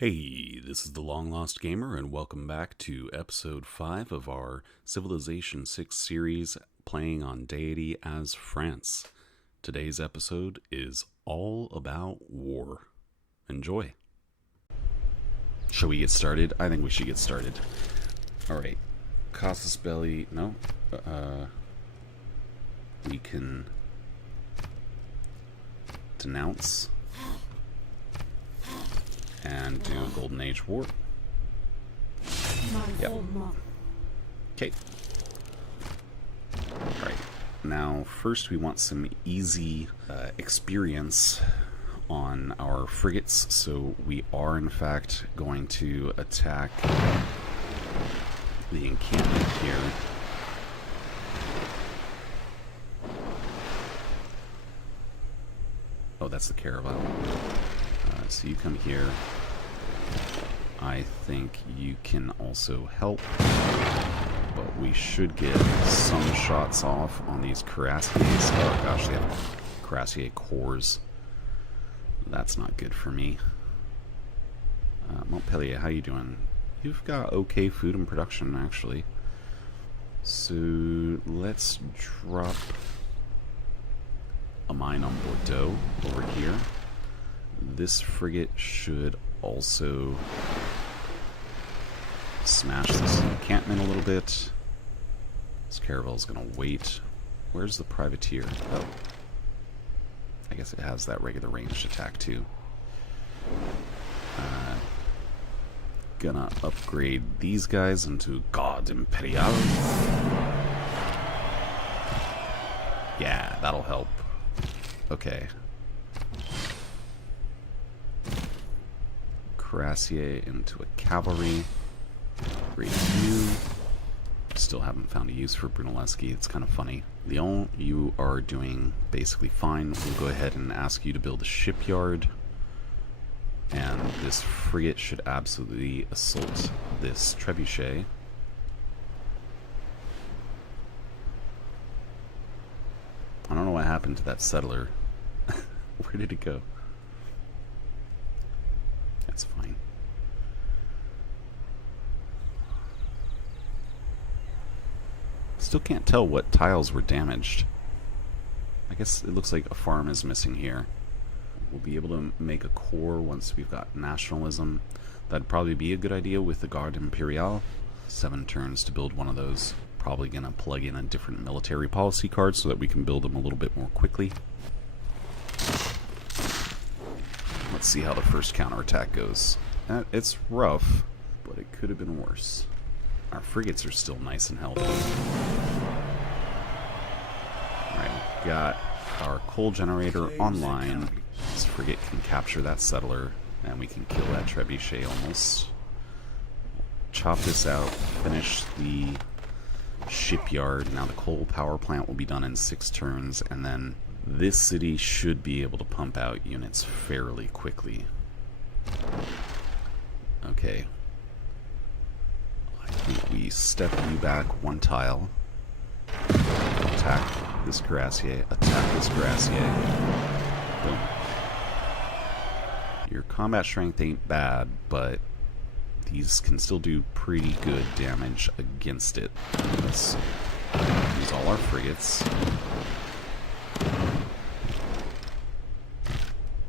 Hey, this is the Long Lost Gamer, and welcome back to episode 5 of our Civilization 6 series playing on Deity as France. Today's episode is all about war. Enjoy. Shall we get started? I think we should get started. Alright. Casus Belli. No. We can denounce and do a Golden Age war. Yep. Okay. Alright. Now, first we want some easy experience on our frigates, so we are in fact going to attack the encampment here. Oh, that's the caravel. So you come here. I think you can also help, but we should get some shots off on these cuirassiers. Oh gosh, they have cuirassier cores. That's not good for me. Montpellier, how you doing? You've got okay food and production, actually. So let's drop a mine on Bordeaux over here. This frigate should also smash this encampment a little bit. This caravel's gonna wait. Where's the privateer? Oh. I guess it has that regular ranged attack too. Gonna upgrade these guys into God Imperial. Yeah, that'll help. Okay. Cuirassier into a cavalry. Great you. Still haven't found a use for Brunelleschi. It's kind of funny. Lyon, you are doing basically fine. We'll go ahead and ask you to build a shipyard. And this frigate should absolutely assault this trebuchet. I don't know what happened to that settler. Where did it go? That's fine. Still can't tell what tiles were damaged. I guess it looks like a farm is missing here. We'll be able to make a core once we've got nationalism. That'd probably be a good idea with the Garde Imperiale. 7 turns to build one of those. Probably gonna plug in a different military policy card so that we can build them a little bit more quickly. Let's see how the first counterattack goes. It's rough, but it could have been worse. Our frigates are still nice and healthy. Alright, we've got our coal generator online. This frigate can capture that settler, and we can kill that trebuchet almost. Chop this out, finish the shipyard. Now the coal power plant will be done in 6 turns, and then this city should be able to pump out units fairly quickly. Okay. I think we step you back 1 tile. Attack this cuirassier. Attack this cuirassier. Boom. Your combat strength ain't bad, but these can still do pretty good damage against it. Let's use all our frigates.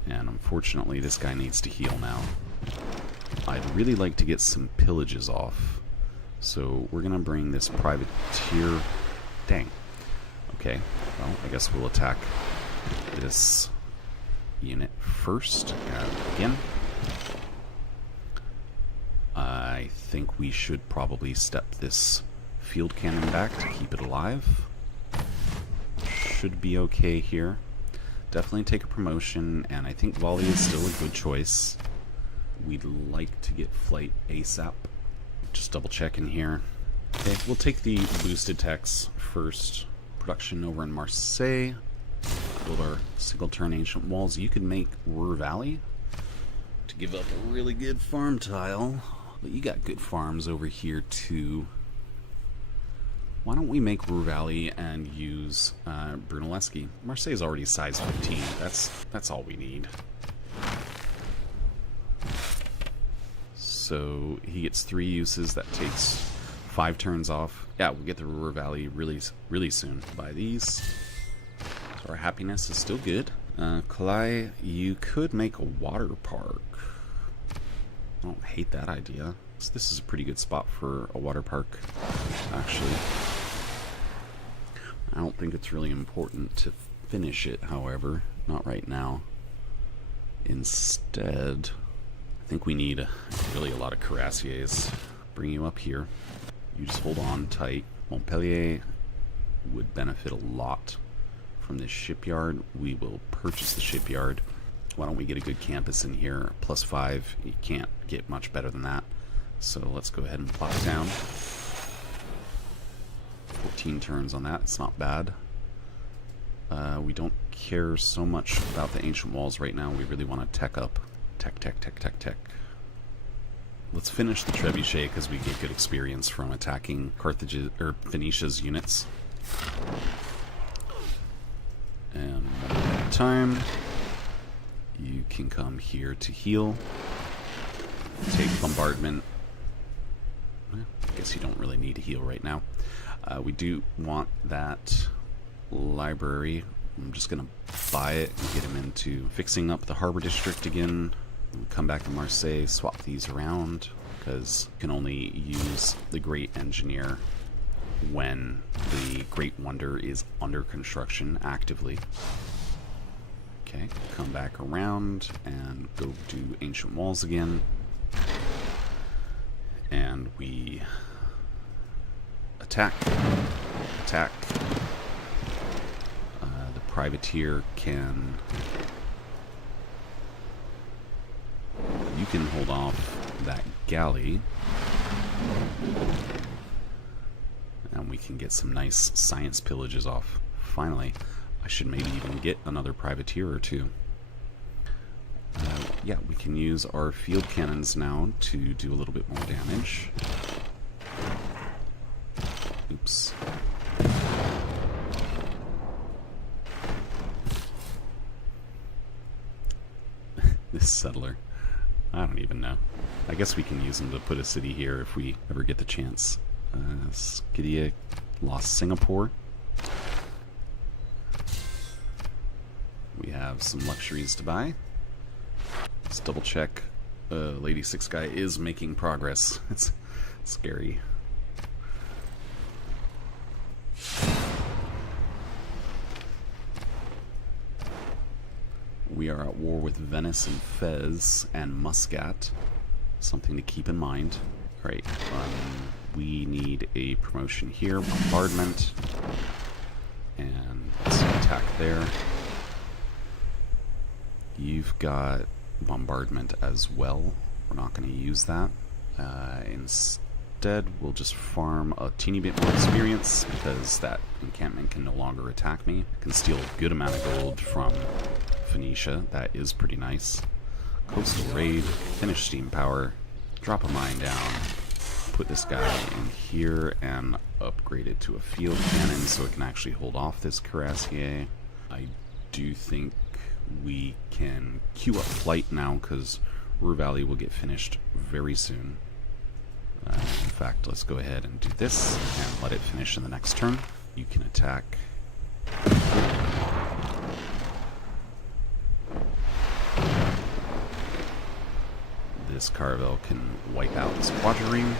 And unfortunately, this guy needs to heal now. I'd really like to get some pillages off. So we're going to bring this privateer... Dang. Okay, well, I guess we'll attack this unit first. And again, I think we should probably step this field cannon back to keep it alive. Should be okay here. Definitely take a promotion, and I think volley is still a good choice. We'd like to get flight ASAP. Just double checking here. Okay, we'll take the boosted techs first. Production over in Marseille. Build our single turn ancient walls. You could make Ruhr Valley to give up a really good farm tile, but you got good farms over here too. Why don't we make Ruhr Valley and use Brunelleschi? Marseille is already size 15. That's all we need. So he gets 3 uses. That takes 5 turns off. Yeah, we'll get the Ruhr Valley really soon. Buy these. So our happiness is still good. Kalai, you could make a water park. I don't hate that idea. So this is a pretty good spot for a water park, actually. I don't think it's really important to finish it, however. Not right now. Instead, I think we need really a lot of cuirassiers. Bring you up here. You just hold on tight. Montpellier would benefit a lot from this shipyard. We will purchase the shipyard. Why don't we get a good campus in here? +5. You can't get much better than that. So let's go ahead and plop down. 14 turns on that. It's not bad. We don't care so much about the ancient walls right now. We really want to tech up. Tech. Let's finish the trebuchet because we get good experience from attacking Carthage or Phoenicia's units. And one more time. You can come here to heal. Take bombardment. I guess you don't really need to heal right now. We do want that library. I'm just going to buy it and get him into fixing up the harbor district again. We'll come back to Marseille, swap these around, because you can only use the Great Engineer when the Great Wonder is under construction actively. Okay, come back around and go do Ancient Walls again. And we attack. The privateer can... You can hold off that galley. And we can get some nice science pillages off. Finally, I should maybe even get another privateer or 2. Yeah, we can use our field cannons now to do a little bit more damage. Oops. This settler. I don't even know. I guess we can use him to put a city here if we ever get the chance. Skydia lost Singapore. We have some luxuries to buy. Let's double check. Lady Six Guy is making progress. It's scary. We are at war with Venice and Fez and Muscat. Something to keep in mind. Alright, we need a promotion here. Bombardment. And let's attack there. You've got bombardment as well. We're not going to use that. Instead, we'll just farm a teeny bit more experience because that encampment can no longer attack me. Can steal a good amount of gold from Phoenicia. That is pretty nice. Coastal raid, finish steam power, drop a mine down, put this guy in here and upgrade it to a field cannon so it can actually hold off this cuirassier. I do think we can queue up flight now because Ruhr Valley will get finished very soon. In fact, let's go ahead and do this and let it finish in the next turn. You can attack. This Caravel can wipe out this quadrireme.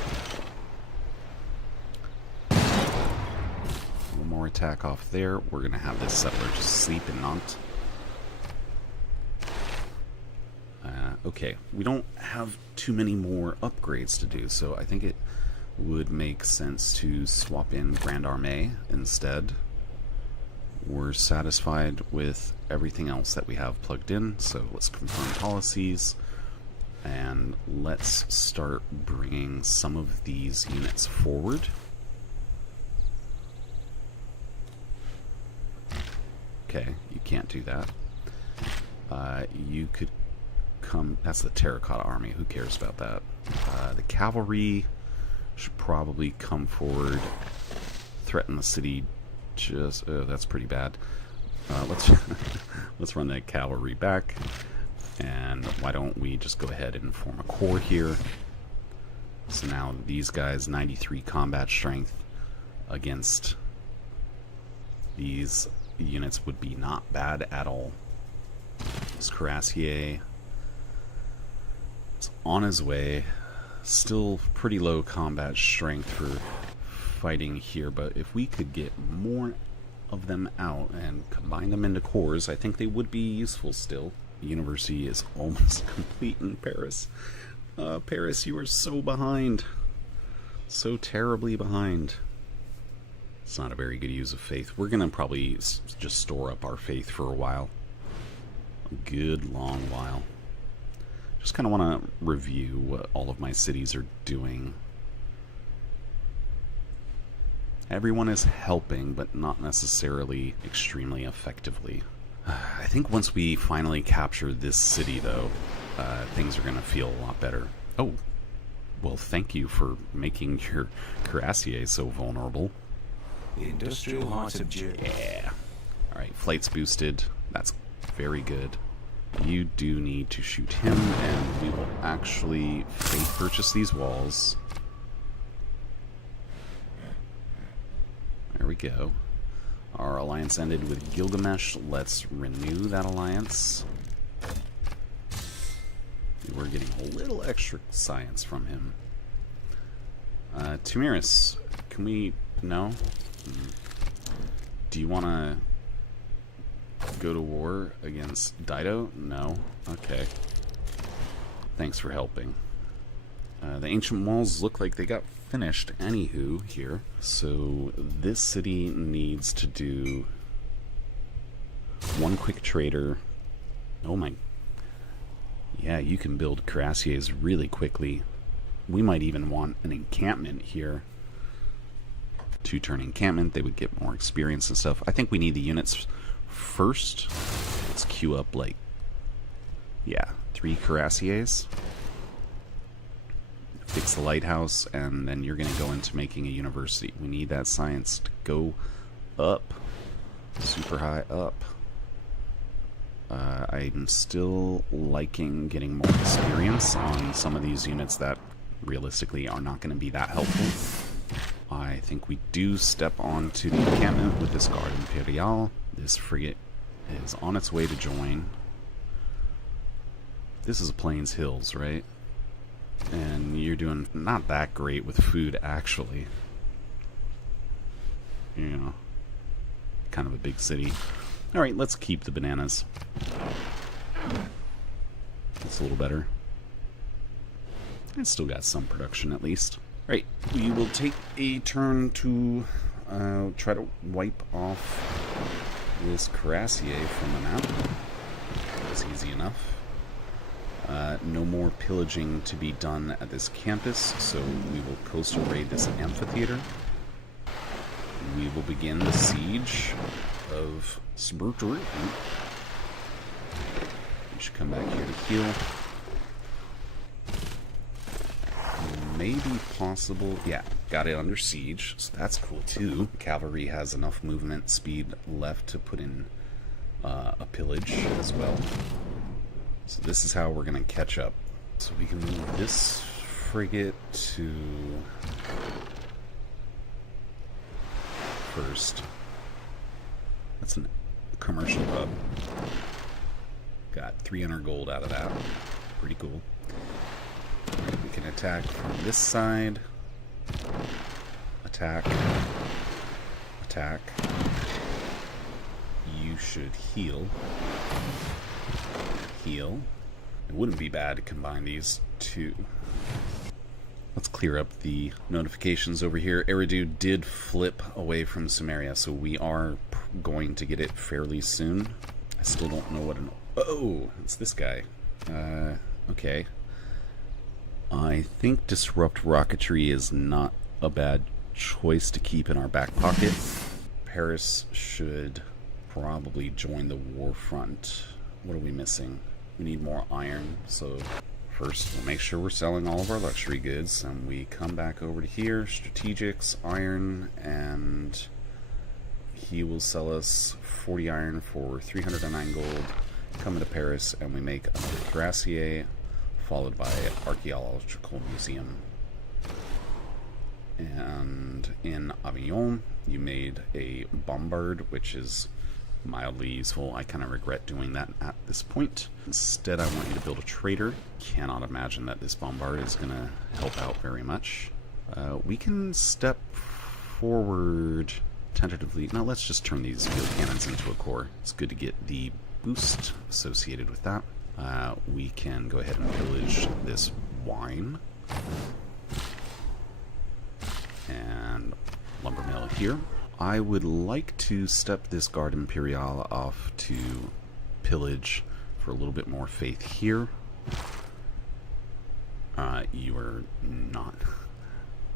One more attack off there. We're going to have this settler just sleep in Nantes. Okay, we don't have too many more upgrades to do, so I think it would make sense to swap in Grande Armée instead. We're satisfied with everything else that we have plugged in, so let's confirm policies. And let's start bringing some of these units forward. Okay, you can't do that. You could come... That's the Terracotta Army. Who cares about that? The cavalry should probably come forward, threaten the city. Just... Oh, that's pretty bad. Let's run that cavalry back. And why don't we just go ahead and form a corps here. So now these guys, 93 combat strength against these units would be not bad at all. This Cuirassier is on his way. Still pretty low combat strength for fighting here, but if we could get more of them out and combine them into cores, I think they would be useful still. The university is almost complete in Paris. Paris, you are so behind. So terribly behind. It's not a very good use of faith. We're going to probably just store up our faith for a while. A good long while. Just kind of want to review what all of my cities are doing. Everyone is helping, but not necessarily extremely effectively. I think once we finally capture this city, though, things are going to feel a lot better. Oh, well, thank you for making your Cuirassier so vulnerable. The industrial heart of Germany. Yeah. Alright, flight's boosted. That's very good. You do need to shoot him, and we will actually faith purchase these walls. There we go. Our alliance ended with Gilgamesh. Let's renew that alliance. We're getting a little extra science from him. Tamiris, can we... No? Do you want to go to war against Dido? No? Okay. Thanks for helping. The ancient walls look like they got finished anywho here. So this city needs to do one quick trader. Oh my. Yeah, you can build Cuirassiers really quickly. We might even want an encampment here. 2-turn encampment, they would get more experience and stuff. I think we need the units first. Let's queue up like, yeah, 3 Cuirassiers. Fix the lighthouse, and then you're going to go into making a university. We need that science to go up, super high up. I'm still liking getting more experience on some of these units that realistically are not going to be that helpful. I think we do step onto the encampment with this Guard Imperial. This frigate is on its way to join. This is Plains Hills, right? And you're doing not that great with food, actually. You know, kind of a big city. Alright, let's keep the bananas. That's a little better. It's still got some production, at least. Alright, we will take a turn to try to wipe off this Cuirassier from the map. That's easy enough. No more pillaging to be done at this campus, so we will coastal raid this amphitheater. We will begin the siege of Sburtur. We should come back here to heal. Maybe possible. Yeah, got it under siege, so that's cool too. Cavalry has enough movement speed left to put in a pillage as well. So this is how we're going to catch up. So we can move this frigate to first. That's a commercial hub. Got 300 gold out of that. Pretty cool. We can attack from this side. Attack. Attack. You should heal. Heal. It wouldn't be bad to combine these two. Let's clear up the notifications over here. Eridu did flip away from Sumeria, so we are going to get it fairly soon. I still don't know what an... Oh, it's this guy. Okay. I think Disrupt Rocketry is not a bad choice to keep in our back pocket. Paris should probably join the war front. What are we missing? We need more iron, so first we'll make sure we're selling all of our luxury goods, and we come back over to here, strategics, iron, and he will sell us 40 iron for 309 gold. Come into Paris, and we make another Cuirassier, followed by Archaeological Museum. And in Avignon, you made a bombard, which is mildly useful. I kind of regret doing that at this point. Instead, I want you to build a trader. Cannot imagine that this bombard is going to help out very much. We can step forward tentatively. Now let's just turn these field cannons into a core. It's good to get the boost associated with that. We can go ahead and pillage this wine. And lumber mill here. I would like to step this Guard Imperial off to pillage for a little bit more faith here. You are not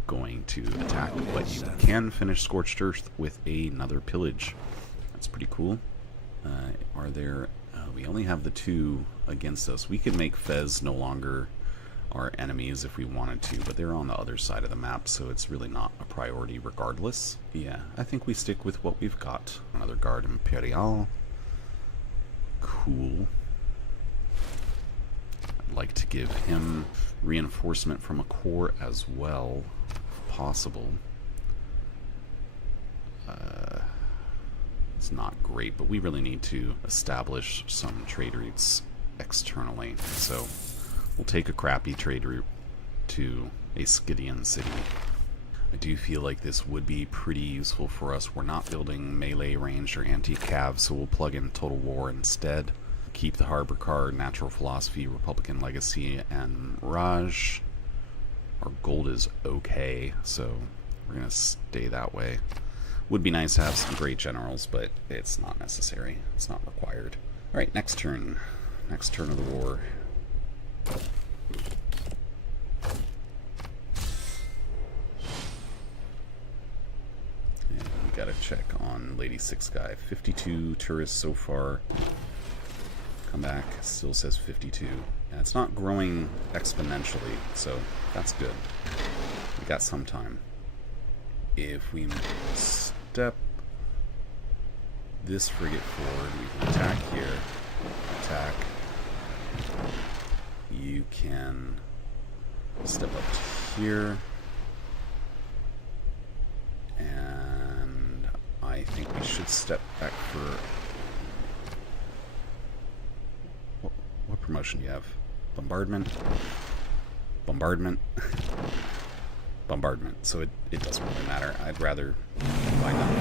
going to attack, but you can finish Scorched Earth with another pillage. That's pretty cool. Are there... we only have the 2 against us. We could make Fez no longer our enemies if we wanted to, but they're on the other side of the map, so it's really not a priority regardless. Yeah, I think we stick with what we've got. Another Guard Imperial. Cool. I'd like to give him reinforcement from a core as well, if possible. It's not great, but we really need to establish some trade routes externally, so we'll take a crappy trade route to a Scythian city. I do feel like this would be pretty useful for us. We're not building melee ranged or anti-cav, so we'll plug in Total War instead. Keep the Harbor Card, Natural Philosophy, Republican Legacy, and Raj. Our gold is okay, so we're going to stay that way. Would be nice to have some great generals, but it's not necessary. It's not required. Alright, next turn. Next turn of the war. And we gotta check on Lady Six Guy. 52 tourists so far. Come back, still says 52. And it's not growing exponentially, so that's good. We got some time. If we step this frigate forward, we can attack here. Attack. You can step up to here. And I think we should step back for... What promotion do you have? Bombardment? Bombardment? Bombardment. So it doesn't really matter. I'd rather find out.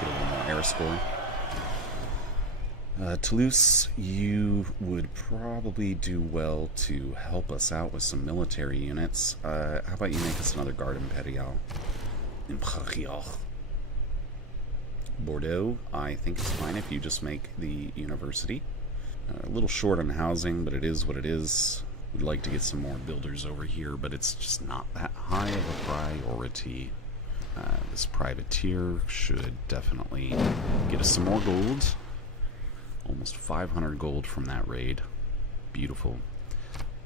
Get a little more air score. Toulouse, you would probably do well to help us out with some military units. How about you make us another Guard Imperial? Bordeaux, I think it's fine if you just make the university. A little short on housing, but it is what it is. We'd like to get some more builders over here, but it's just not that high of a priority. This privateer should definitely get us some more gold. Almost 500 gold from that raid. Beautiful.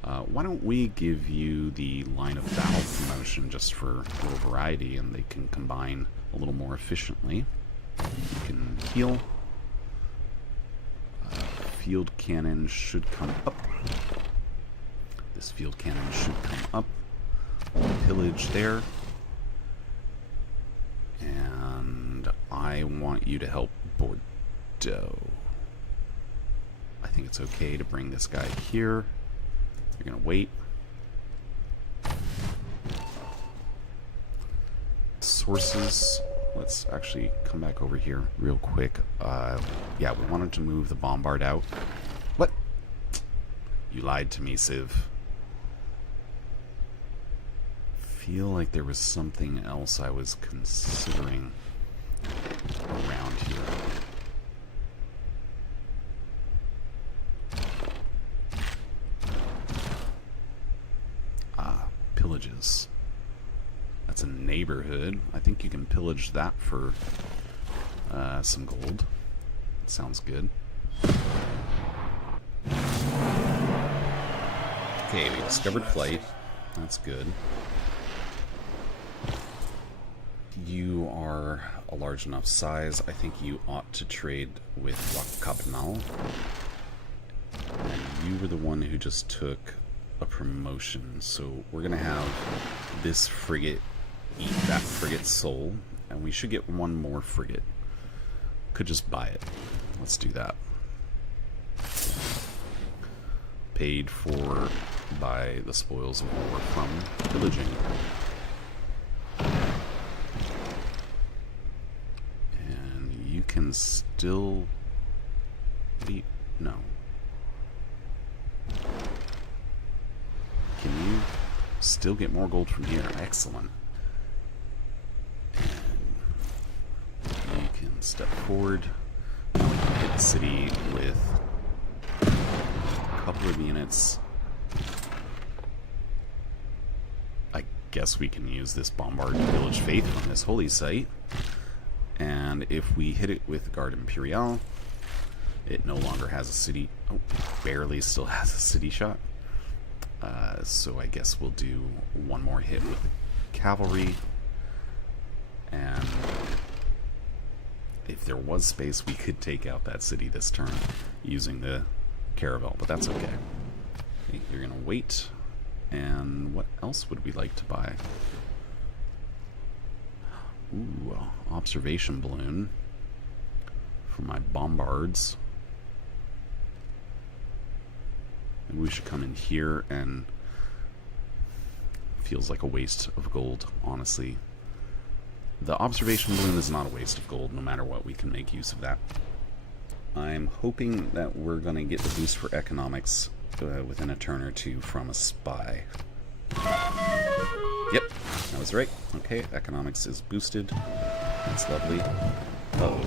Why don't we give you the line of battle promotion just for a little variety, and they can combine a little more efficiently. You can heal. Field cannon should come up. This field cannon should come up. Pillage there. And I want you to help Bordeaux. I think it's okay to bring this guy here. You're going to wait. Sources. Let's actually come back over here real quick. Yeah, we wanted to move the bombard out. What? You lied to me, Civ. Feel like there was something else I was considering around here. Pillages. That's a neighborhood. I think you can pillage that for some gold. Sounds good. Okay, we discovered flight. That's good. You are a large enough size. I think you ought to trade with La Capinal. And you were the one who just took a promotion. So we're going to have this frigate eat that frigate's soul, and we should get one more frigate. Could just buy it. Let's do that. Paid for by the spoils of war from pillaging. And you can still... No. Can you still get more gold from here? Excellent. And you can step forward. Now we can hit the city with a couple of units. I guess we can use this Bombard to pillage faith from this holy site. And if we hit it with Guard Imperial, it no longer has a city. Oh, barely still has a city shot. So I guess we'll do one more hit with the cavalry. And if there was space, we could take out that city this turn using the caravel, but that's okay. Okay, you're gonna wait. And what else would we like to buy? Ooh, observation balloon for my bombards. Maybe we should come in here, and feels like a waste of gold, honestly. The observation balloon is not a waste of gold, no matter what. We can make use of that. I'm hoping that we're going to get the boost for economics within a turn or two from a spy. Yep, that was right. Okay, economics is boosted. That's lovely. Uh-oh.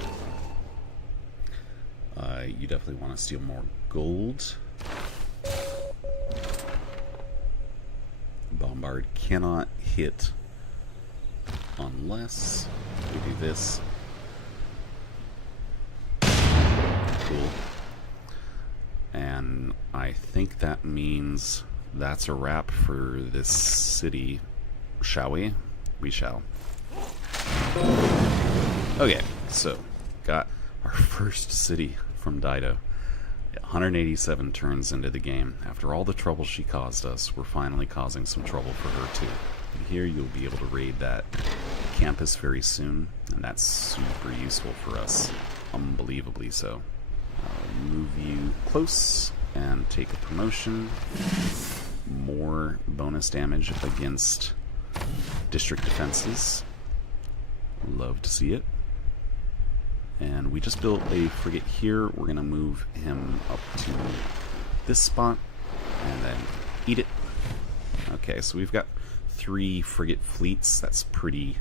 You definitely want to steal more gold. Bombard cannot hit unless we do this. Cool. And I think that means that's a wrap for this city. Shall we? We shall. Okay, so got our first city from Dido. 187 turns into the game. After all the trouble she caused us, we're finally causing some trouble for her too. And here you'll be able to raid that campus very soon, and that's super useful for us. Unbelievably so. I'll move you close and take a promotion. More bonus damage against district defenses. Love to see it. And we just built a frigate here. We're going to move him up to this spot and then eat it. Okay, so we've got 3 frigate fleets. That's pretty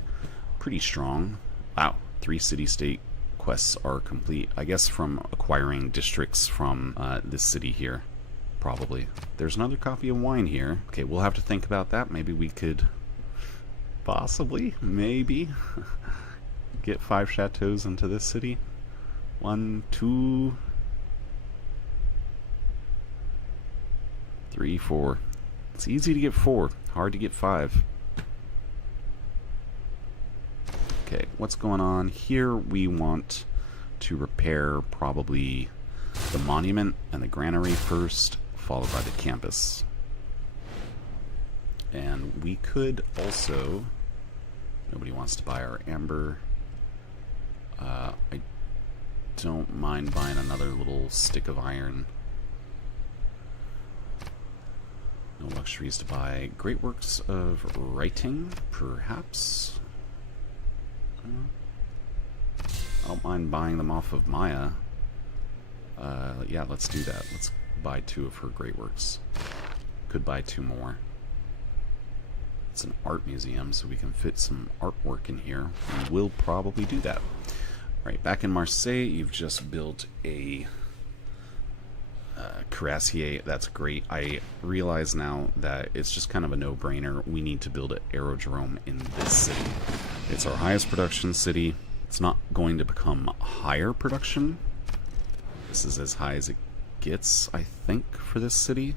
strong. Wow, 3 city-state quests are complete. I guess from acquiring districts from this city here, probably. There's another copy of wine here. Okay, we'll have to think about that. Maybe we could possibly, maybe, get 5 chateaus into this city. 1, 2, 3, 4. It's easy to get 4, hard to get 5. Okay, what's going on here? We want to repair probably the monument and the granary first, followed by the campus. And we could also... Nobody wants to buy our amber. I don't mind buying another little stick of iron. No luxuries to buy. Great works of writing, perhaps? I don't mind buying them off of Maya. Yeah, let's do that. Let's buy 2 of her great works. Could buy 2 more. It's an art museum, so we can fit some artwork in here. We will probably do that. Alright, back in Marseille, you've just built a cuirassier. That's great. I realize now that it's just kind of a no-brainer. We need to build an aerodrome in this city. It's our highest production city. It's not going to become higher production. This is as high as it gets, I think, for this city.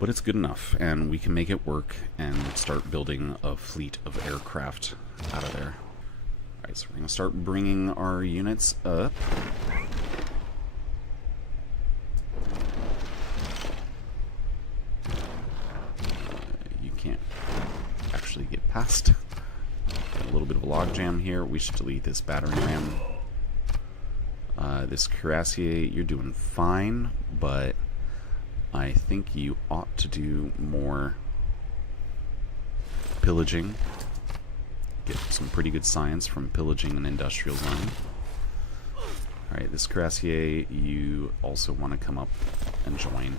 But it's good enough, and we can make it work and start building a fleet of aircraft out of there. Alright, so we're going to start bringing our units up. actually get past. Got a little bit of a logjam here. We should delete this battering ram. This cuirassier, you're doing fine, but I think you ought to do more pillaging. Get some pretty good science from pillaging an industrial zone. Alright, this cuirassier, you also want to come up and join.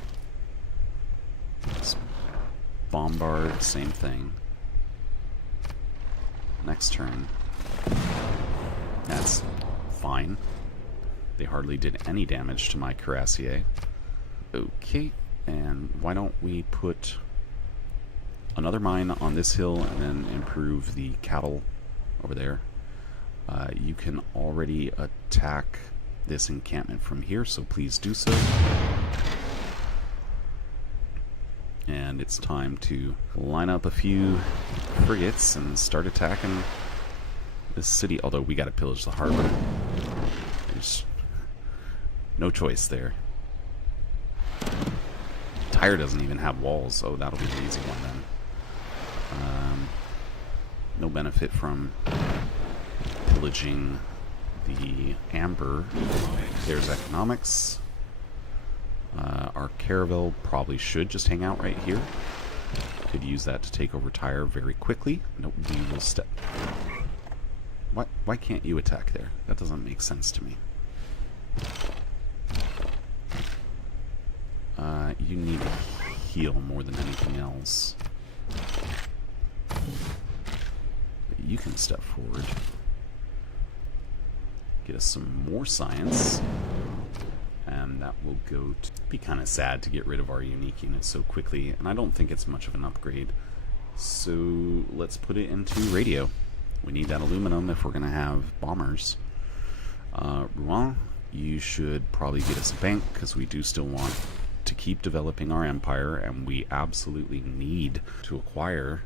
This bombard, same thing. Next turn. That's fine. They hardly did any damage to my cuirassier. Okay, and why don't we put another mine on this hill and then improve the cattle over there. You can already attack this encampment from here, so please do so. And it's time to line up a few frigates and start attacking this city, although we gotta pillage the harbor. There's no choice there. Tyre doesn't even have walls, so that'll be the easy one then. No benefit from pillaging the amber. There's economics. Our caravel probably should just hang out right here. Could use that to take over Tyre very quickly. Nope, we will step. Why can't you attack there? That doesn't make sense to me. You need to heal more than anything else. You can step forward. Get us some more science. And that will go to be kind of sad to get rid of our unique unit so quickly. And I don't think it's much of an upgrade. So let's put it into radio. We need that aluminum if we're going to have bombers. Rouen, you should probably get us a bank because we do still want to keep developing our empire, and we absolutely need to acquire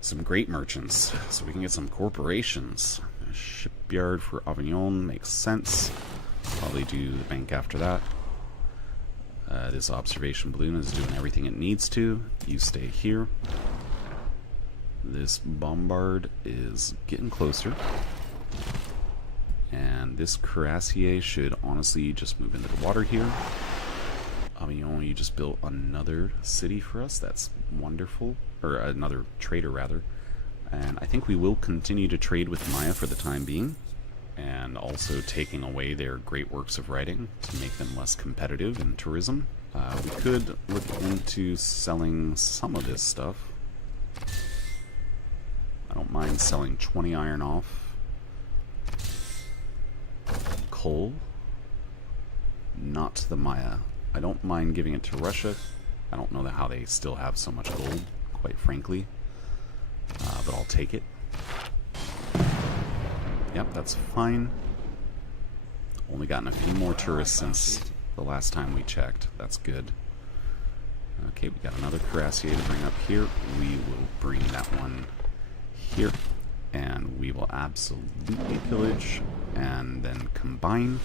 some great merchants so we can get some corporations. A shipyard for Avignon makes sense. Probably do the bank after that. This observation balloon is doing everything it needs to. You stay here. This bombard is getting closer. And this cuirassier should honestly just move into the water here. Avignon, you just built another city for us. That's wonderful. Or another trader, rather. And I think we will continue to trade with Maya for the time being. And also taking away their great works of writing to make them less competitive in tourism. We could look into selling some of this stuff. I don't mind selling 20 iron off. Coal. Not to the Maya. I don't mind giving it to Russia. I don't know how they still have so much gold, quite frankly. But I'll take it. Yep, that's fine. Only gotten a few more tourists since the last time we checked. That's good. Okay, we got another cuirassier to bring up here. We will bring that one here. And we will absolutely pillage and then combine.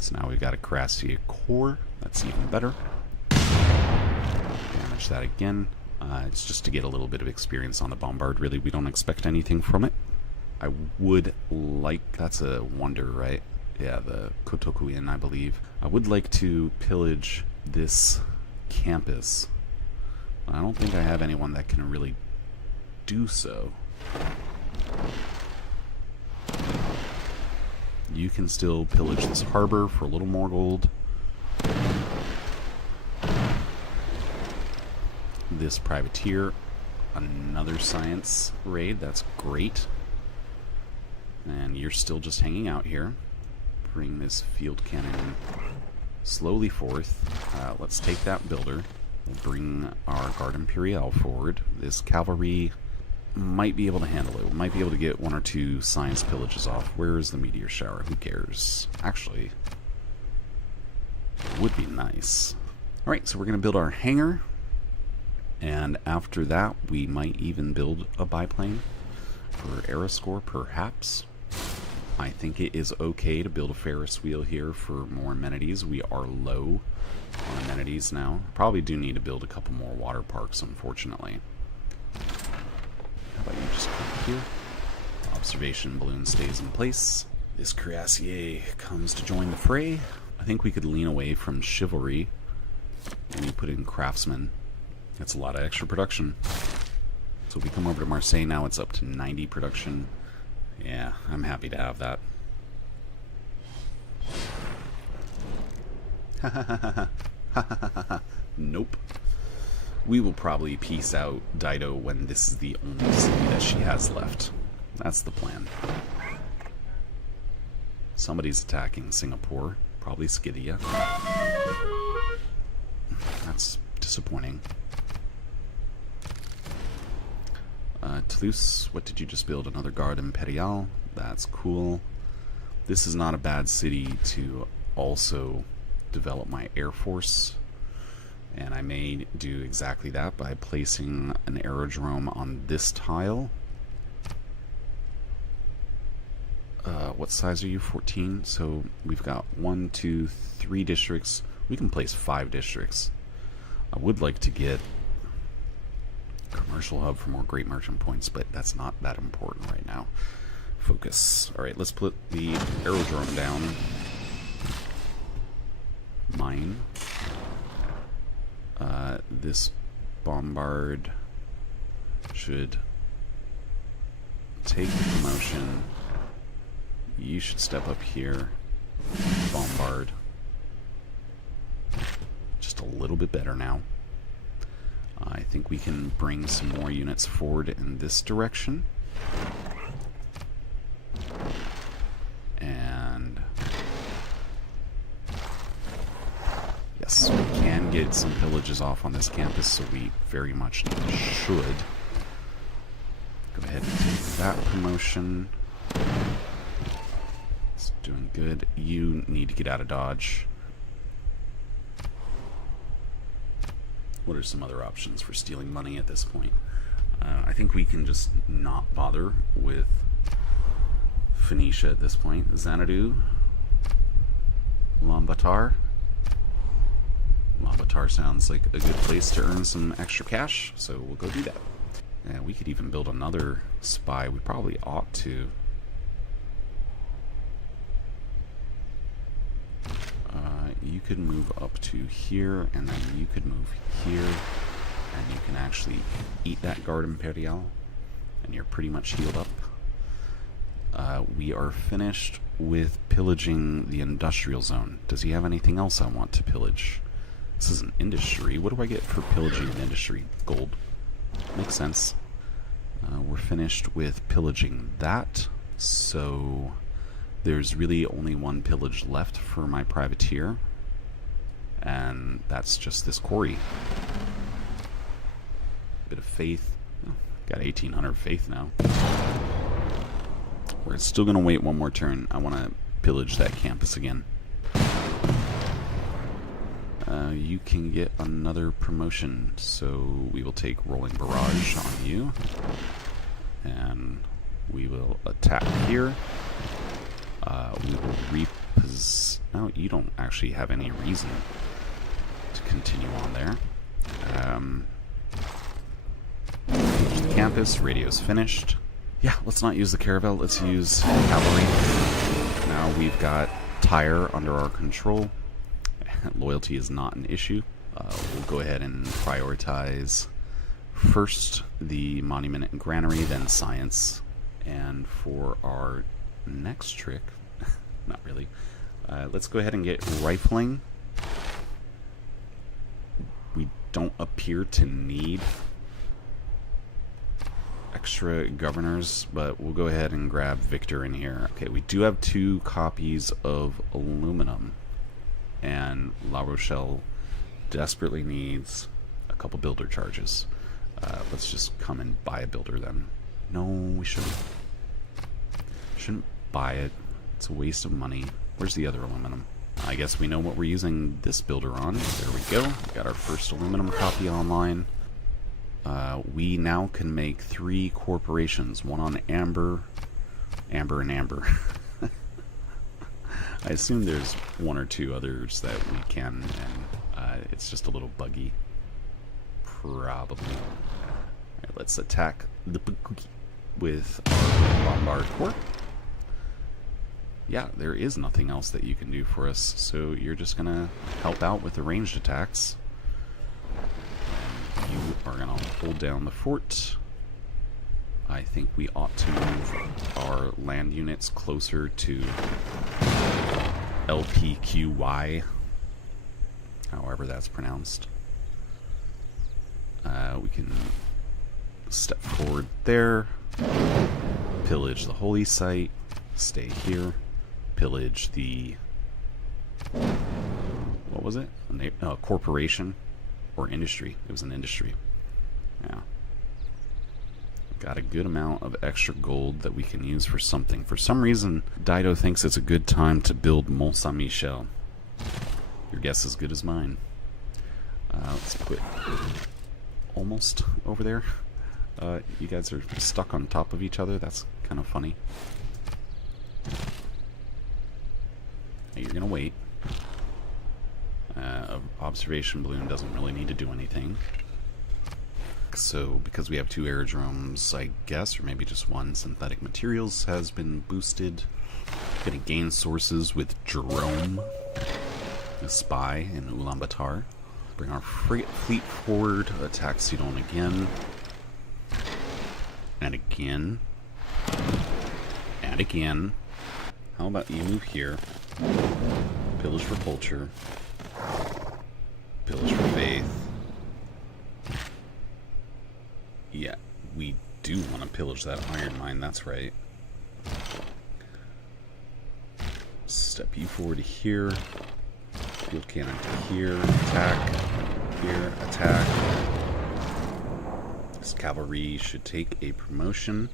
So now we've got a cuirassier core. That's even better. Damage that again. It's just to get a little bit of experience on the bombard. Really, we don't expect anything from it. I would like... That's a wonder, right? Yeah, the Kotokuin, I believe. I would like to pillage this campus. But I don't think I have anyone that can really do so. You can still pillage this harbor for a little more gold. This privateer, another science raid, that's great. And you're still just hanging out here. Bring this field cannon slowly forth. Let's take that builder. We'll bring our Guard Imperial forward. This cavalry might be able to handle it. We might be able to get one or two science pillages off. Where is the meteor shower? Who cares? Actually, it would be nice. Alright, so we're going to build our hangar. And after that, we might even build a biplane for Aeroscore, perhaps. I think it is okay to build a Ferris wheel here for more amenities. We are low on amenities now. Probably do need to build a couple more water parks, unfortunately. about you just come here? Observation balloon stays in place. This cuirassier comes to join the fray. I think we could lean away from chivalry and we put in craftsmen. That's a lot of extra production. So if we come over to Marseille now, it's up to 90 production. Yeah, I'm happy to have that. Nope. We will probably peace out Dido when this is the only city that she has left. That's the plan. Somebody's attacking Singapore. Probably Scythia. That's disappointing. Toulouse, what did you just build? Another Garde Impériale. That's cool. This is not a bad city to also develop my air force. And I may do exactly that by placing an aerodrome on this tile. What size are you? 14? So we've got 1, 2, 3 districts. We can place 5 districts. I would like to get commercial hub for more great merchant points, but that's not that important right now. Focus. Alright, let's put the aerodrome down. Mine. This bombard should take the promotion. You should step up here. Bombard. Just a little bit better now. I think we can bring some more units forward in this direction. And yes, we can get some pillages off on this campus, so we very much should. Go ahead and take that promotion. It's doing good. You need to get out of Dodge. What are some other options for stealing money at this point? I think we can just not bother with Phoenicia at this point. Xanadu. Ulaanbaatar. Ulaanbaatar sounds like a good place to earn some extra cash, so we'll go do that. And we could even build another spy. We probably ought to. You could move up to here, and then you could move here, and you can actually eat that Garde Impériale, and you're pretty much healed up. We are finished with pillaging the industrial zone. Does he have anything else I want to pillage? This is an industry. What do I get for pillaging an industry? Gold. Makes sense. We're finished with pillaging that, so there's really only one pillage left for my privateer, and that's just this quarry. Bit of faith. Oh, got 1800 faith now. We're still going to wait one more turn. I want to pillage that campus again. You can get another promotion, so we will take rolling barrage on you, and we will attack here. We will repossess. No, you don't actually have any reason to continue on there. Campus, radio's finished. Yeah, let's not use the caravel, let's use cavalry. Now we've got Tyre under our control. Loyalty is not an issue. We'll go ahead and prioritize first the monument and granary, then science. And for our next trick, not really, let's go ahead and get rifling. We don't appear to need extra governors, but we'll go ahead and grab Victor in here. Okay, we do have 2 copies of aluminum, and La Rochelle desperately needs a couple builder charges. Let's just come and buy a builder then. No, we shouldn't buy it. It's a waste of money. Where's the other aluminum? I guess we know what we're using this builder on. There we go. We got our first aluminum copy online. We now can make 3 corporations. One on amber, amber, and amber. I assume there's 1 or 2 others that we can, and it's just a little buggy. Probably. Alright, let's attack the Pakuki with our Bombard Corps. Yeah, there is nothing else that you can do for us, so you're just gonna help out with the ranged attacks. And you are gonna hold down the fort. I think we ought to move our land units closer to LPQY, however that's pronounced. We can step forward there, pillage the holy site, stay here, pillage the, what was it? Corporation or industry. It was an industry. Yeah. Got a good amount of extra gold that we can use for something. For some reason, Dido thinks it's a good time to build Mont Saint-Michel. Your guess is as good as mine. Let's put almost over there. You guys are stuck on top of each other. That's kind of funny. Hey, you're gonna wait. Observation balloon doesn't really need to do anything. So, because we have 2 aerodromes, I guess, or maybe just 1, synthetic materials has been boosted. Gonna gain sources with Jerome, a spy in Ulaanbaatar. Bring our frigate fleet forward, attack Sidon again. And again. And again. How about you move here? Pillage for culture. Pillage for faith. Yeah, we do want to pillage that iron mine, that's right. Step you forward to here. Field cannon to here. Attack. Here. Attack. This cavalry should take a promotion.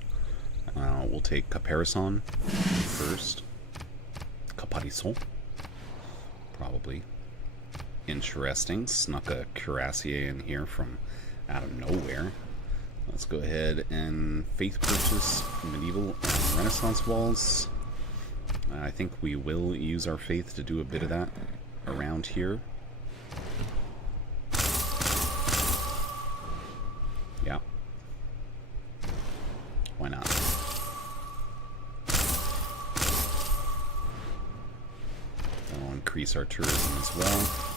We'll take Caparison first. Caparison. Probably. Interesting. Snuck a cuirassier in here from out of nowhere. Let's go ahead and faith purchase medieval and Renaissance walls. I think we will use our faith to do a bit of that around here. Yeah. Why not? That'll increase our tourism as well.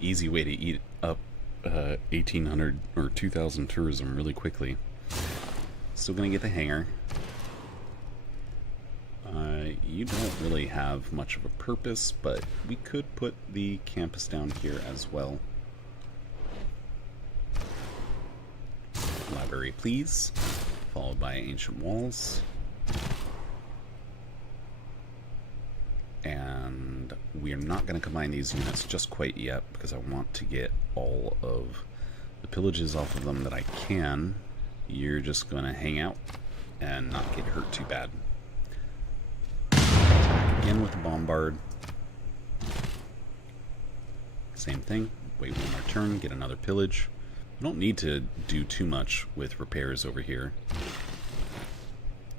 Easy way to eat up 1,800 or 2,000 tourism really quickly. Still gonna get the hangar. You don't really have much of a purpose, but we could put the campus down here as well. Library, please. Followed by ancient walls. And we are not going to combine these units just quite yet because I want to get all of the pillages off of them that I can. You're just going to hang out and not get hurt too bad. Attack again with the bombard. Same thing. Wait one more turn, get another pillage. You don't need to do too much with repairs over here.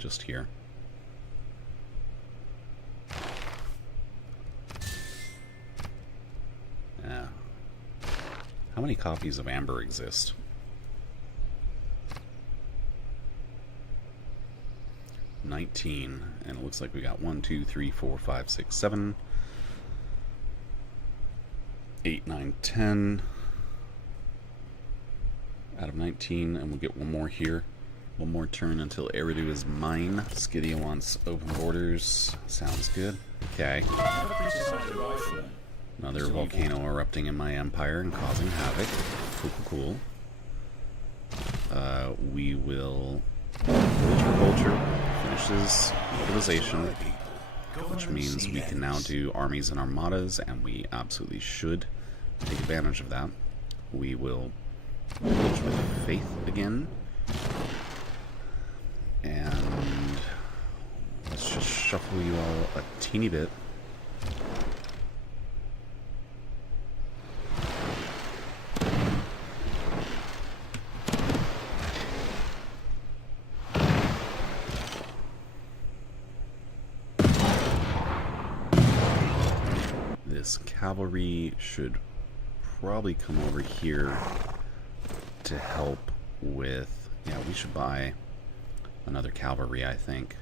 Just here. How many copies of Amber exist? $19, and it looks like we got 1, 2, 3, 4, 5, 6, 7, 8, 9, 10 out of 19, and we'll get one more here. One more turn until Eridu is mine. Skydia wants open borders. Sounds good. Okay. Another volcano erupting in my empire and causing havoc. Cool. We will culture finishes mobilization, which means we can now do armies and armadas, and we absolutely should take advantage of that. We will pillage with faith again, and let's just shuffle you all a teeny bit. this cavalry should probably come over here to help with... Yeah, we should buy another cavalry, I think.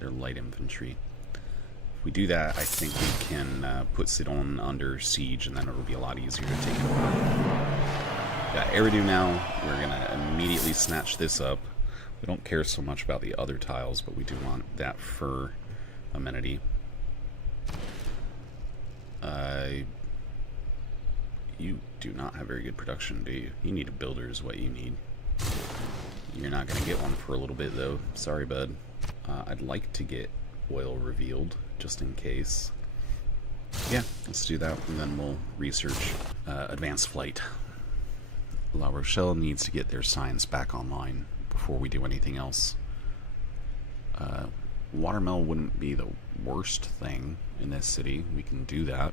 They're light infantry. If we do that, I think we can put Sidon under siege, and then it'll be a lot easier to take it over. Got Eridu now. We're going to immediately snatch this up. We don't care so much about the other tiles, but we do want that fur amenity. You do not have very good production, do you? You need a builder is what you need. You're not going to get one for a little bit, though. Sorry, bud. I'd like to get oil revealed, just in case. Yeah, let's do that, and then we'll research advanced flight. La Rochelle needs to get their science back online before we do anything else. Watermill wouldn't be the worst thing in this city. We can do that.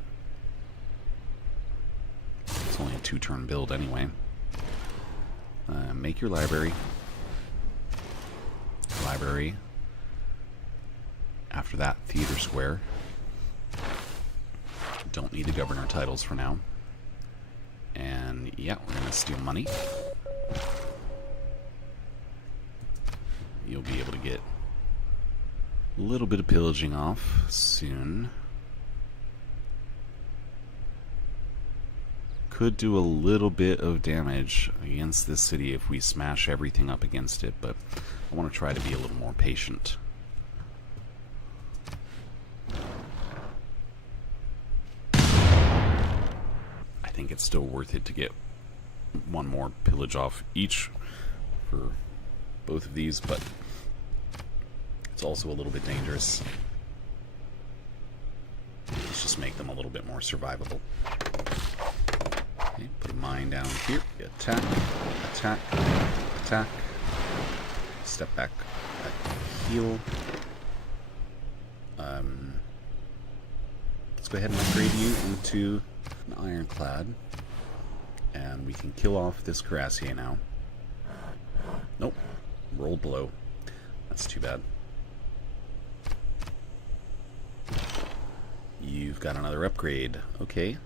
It's only a 2-turn build anyway. Make your library. Library. After that, theater square. Don't need the governor titles for now. And yeah, we're gonna steal money. You'll be able to get a little bit of pillaging off soon. Could do a little bit of damage against this city if we smash everything up against it, but I want to try to be a little more patient. I think it's still worth it to get one more pillage off each for both of these, but it's also a little bit dangerous. Let's just make them a little bit more survivable. Okay, put a mine down here. Attack, attack, attack. Step back, heal. Let's go ahead and upgrade you into an ironclad. And we can kill off this cuirassier now. Nope. Rolled below. That's too bad. You've got another upgrade. Okay.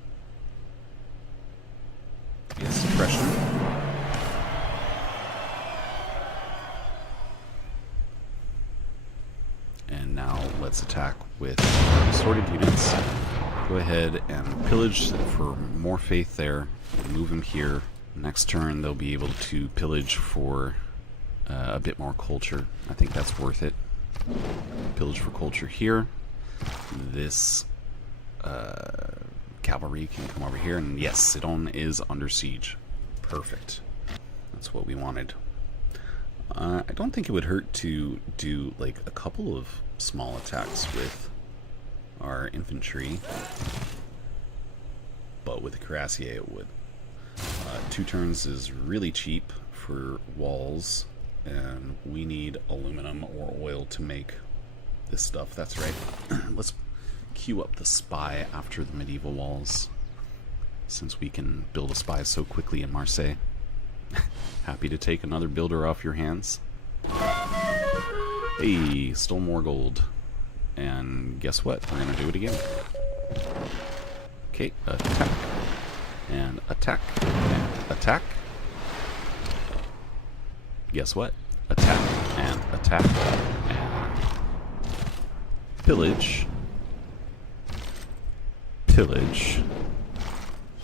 Yes, suppression. And now let's attack with our assorted units. Go ahead and pillage for more faith there. Move them here. Next turn they'll be able to pillage for a bit more culture. I think that's worth it. Pillage for culture here. This cavalry can come over here, and yes, Sidon is under siege. Perfect. That's what we wanted. I don't think it would hurt to do like a couple of small attacks with our infantry, but with the cuirassier it would. 2 turns is really cheap for walls, and we need aluminum or oil to make this stuff. That's right. Let's queue up the spy after the medieval walls, since we can build a spy so quickly in Marseille. Happy to take another builder off your hands. Hey, stole more gold. And guess what? We're gonna do it again. Okay, attack. And attack. And attack. Guess what? Attack. And attack. And pillage. Pillage.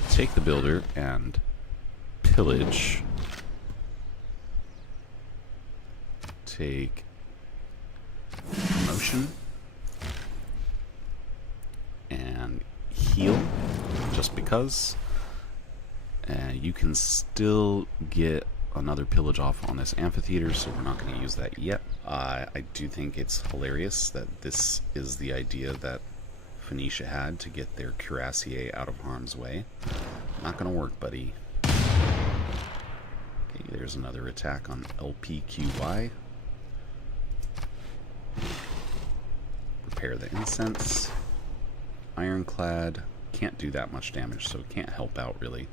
Take the builder and pillage. Take promotion and heal just because. You can still get another pillage off on this amphitheater, so we're not going to use that yet. I do think it's hilarious that this is the idea that Phoenicia had to get their cuirassier out of harm's way. Not going to work, buddy. Okay, there's another attack on LPQY. Repair the incense. Ironclad. Can't do that much damage, so it can't help out really.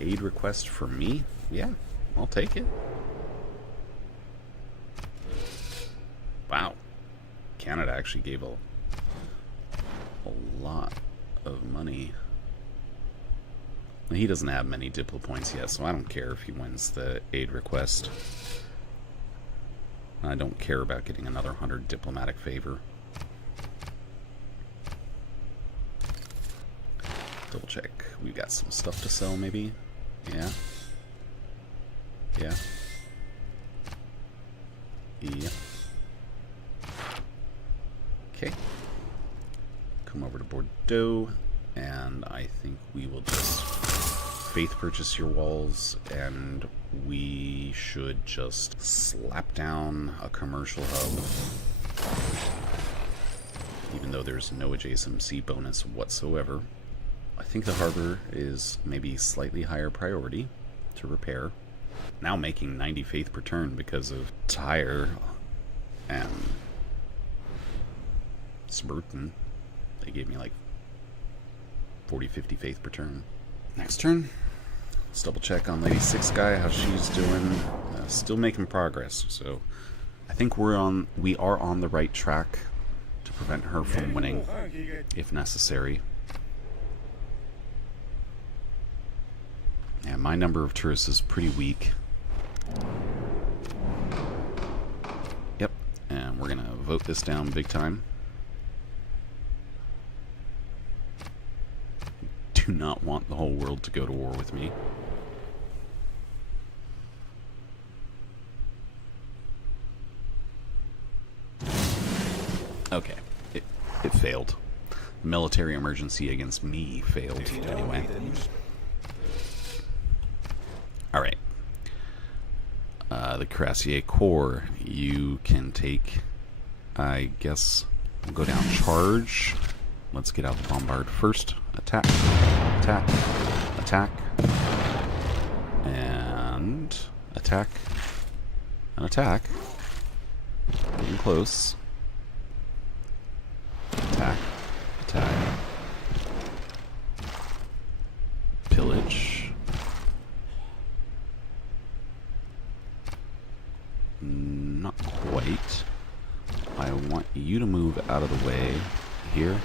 Aid request for me? Yeah, I'll take it. Wow. Canada actually gave a money. He doesn't have many Diplo points yet, so I don't care if he wins the aid request. I don't care about getting another 100 diplomatic favor. Double check. We've got some stuff to sell, maybe? Yeah. Yeah. Yeah. Okay. Come over to Bordeaux, and I think we will just faith purchase your walls, and we should just slap down a commercial hub, even though there's no adjacency bonus whatsoever. I think the harbor is maybe slightly higher priority to repair. Now making 90 faith per turn because of Tyre and Sburton. They gave me like 40-50 faith per turn. Next turn. Let's double check on Lady Six Guy, how she's doing. Still making progress, so I think we are on the right track to prevent her from winning, if necessary. Yeah, my number of tourists is pretty weak. Yep, and we're gonna vote this down big time. Do not want the whole world to go to war with me. Okay, it failed. Military emergency against me failed anyway. Alright. The Cuirassier Corps, you can take, I guess, we'll go down charge. Let's get out the bombard first. Attack, attack, attack, and attack, and attack. Getting close. Attack, attack, pillage. Not quite. I want you to move out of the way here.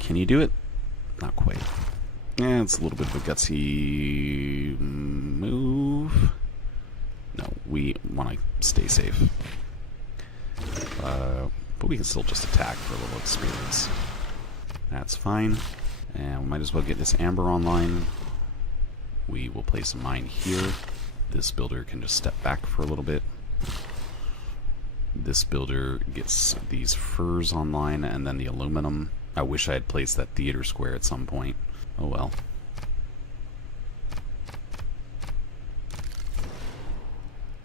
Can you do it? Not quite. Yeah, it's a little bit of a gutsy move. No, we want to stay safe. But we can still just attack for a little experience. That's fine. And we might as well get this amber online. We will place a mine here. This builder can just step back for a little bit. This builder gets these furs online, and then the aluminum. I wish I had placed that theater square at some point. Oh well.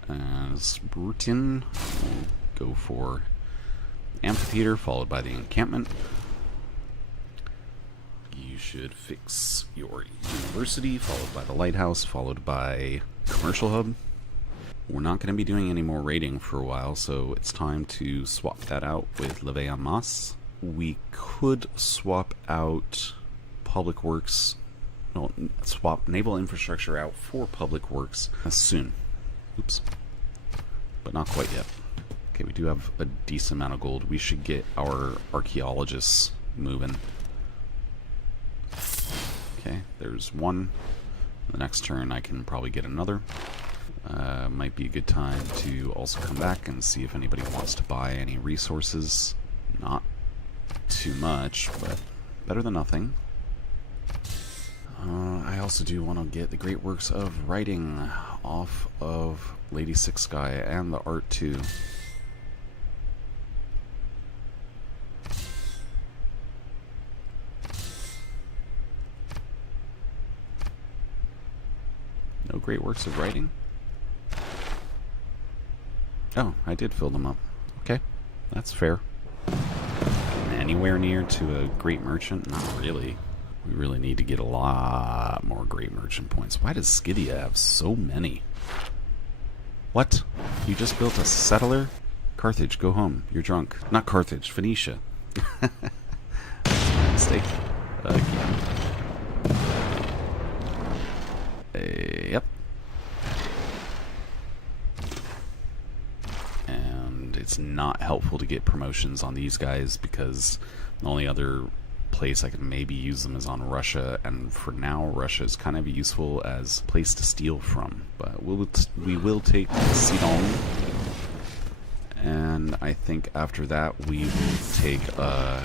As Brutin will go for amphitheater, followed by the encampment. You should fix your university, followed by the lighthouse, followed by commercial hub. We're not going to be doing any more raiding for a while, so it's time to swap that out with Levée en Masse. We could swap out public works, no, swap naval infrastructure out for public works soon. Oops. But not quite yet. Okay, we do have a decent amount of gold. We should get our archaeologists moving. Okay, there's one. The next turn I can probably get another. Might be a good time to also come back and see if anybody wants to buy any resources. Not too much, but better than nothing. I also do want to get the great works of writing off of Lady Six Guy and the art too. No great works of writing? Oh, I did fill them up. Okay, that's fair. Anywhere near to a great merchant? Not really. We really need to get a lot more great merchant points. Why does Scythia have so many? What? You just built a settler? Carthage, go home. You're drunk. Not Carthage, Phoenicia. Mistake. Again. Yep. And it's it's not helpful to get promotions on these guys because the only other place I can maybe use them is on Russia, and for now Russia is kind of useful as a place to steal from. But we will take Sidon, and I think after that we will take a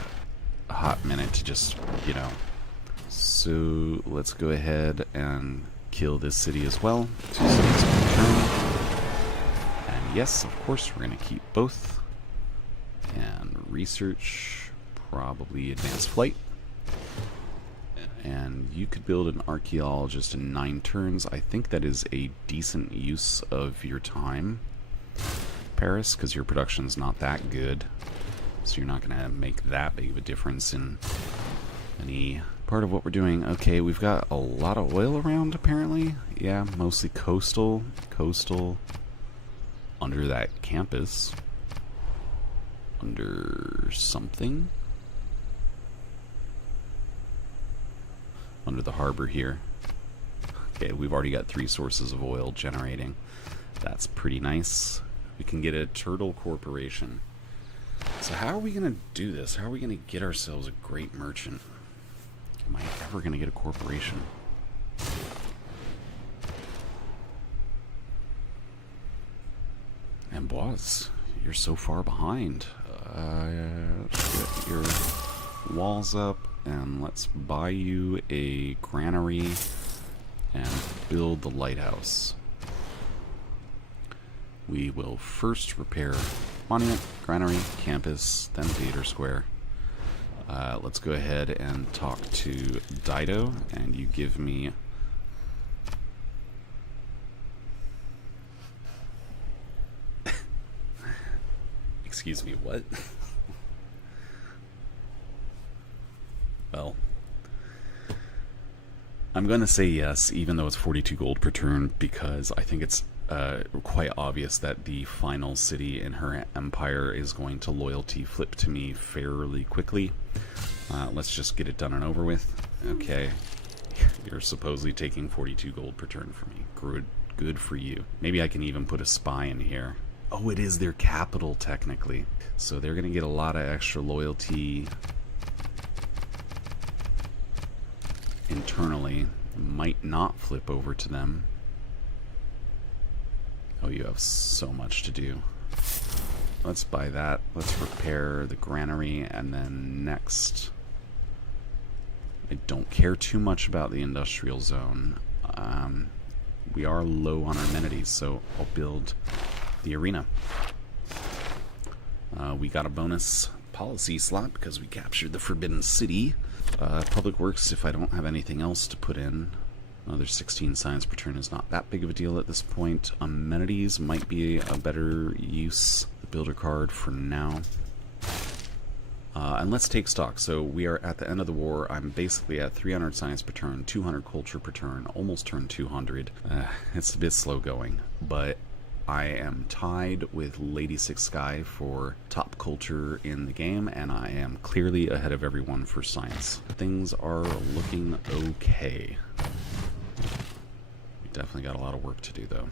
hot minute to just, you know. So let's go ahead and kill this city as well. 2 cities per turn. And yes, of course, we're going to keep both. And research, probably advanced flight. And you could build an archaeologist in 9 turns. I think that is a decent use of your time, Paris, because your production's not that good. So you're not going to make that big of a difference in any part of what we're doing. Okay, we've got a lot of oil around, apparently. Yeah, mostly coastal. Under that campus. Under something. Under the harbor here. Okay, we've already got 3 sources of oil generating. That's pretty nice. We can get a turtle corporation. So how are we going to do this? How are we going to get ourselves a great merchant? Am I ever going to get a corporation? Amboise, you're so far behind. Let's get your walls up, and let's buy you a granary and build the lighthouse. We will first repair monument, granary, campus, then theater square. Let's go ahead and talk to Dido, and you give me excuse me, what? Well, I'm going to say yes, even though it's 42 gold per turn, because I think it's quite obvious that the final city in her empire is going to loyalty flip to me fairly quickly. Let's just get it done and over with. Okay, you're supposedly taking 42 gold per turn for me. Good for you. Maybe I can even put a spy in here. Oh, it is their capital, technically. So they're going to get a lot of extra loyalty internally. Might not flip over to them. Oh, you have so much to do. Let's buy that. Let's repair the granary, and then next, I don't care too much about the industrial zone. We are low on our amenities, so I'll build the arena. We got a bonus policy slot because we captured the Forbidden City. Public Works, if I don't have anything else to put in. Another 16 science per turn is not that big of a deal at this point. Amenities might be a better use. The builder card for now. And let's take stock. So we are at the end of the war. I'm basically at 300 science per turn, 200 culture per turn, almost turned 200. It's a bit slow going, but I am tied with Lady Six Sky for top culture in the game, and I am clearly ahead of everyone for science. Things are looking okay. We definitely got a lot of work to do, though.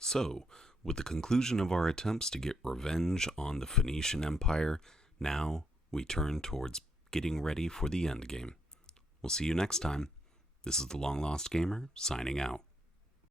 So, with the conclusion of our attempts to get revenge on the Phoenician Empire, now we turn towards getting ready for the endgame. We'll see you next time. This is the Long Lost Gamer, signing out.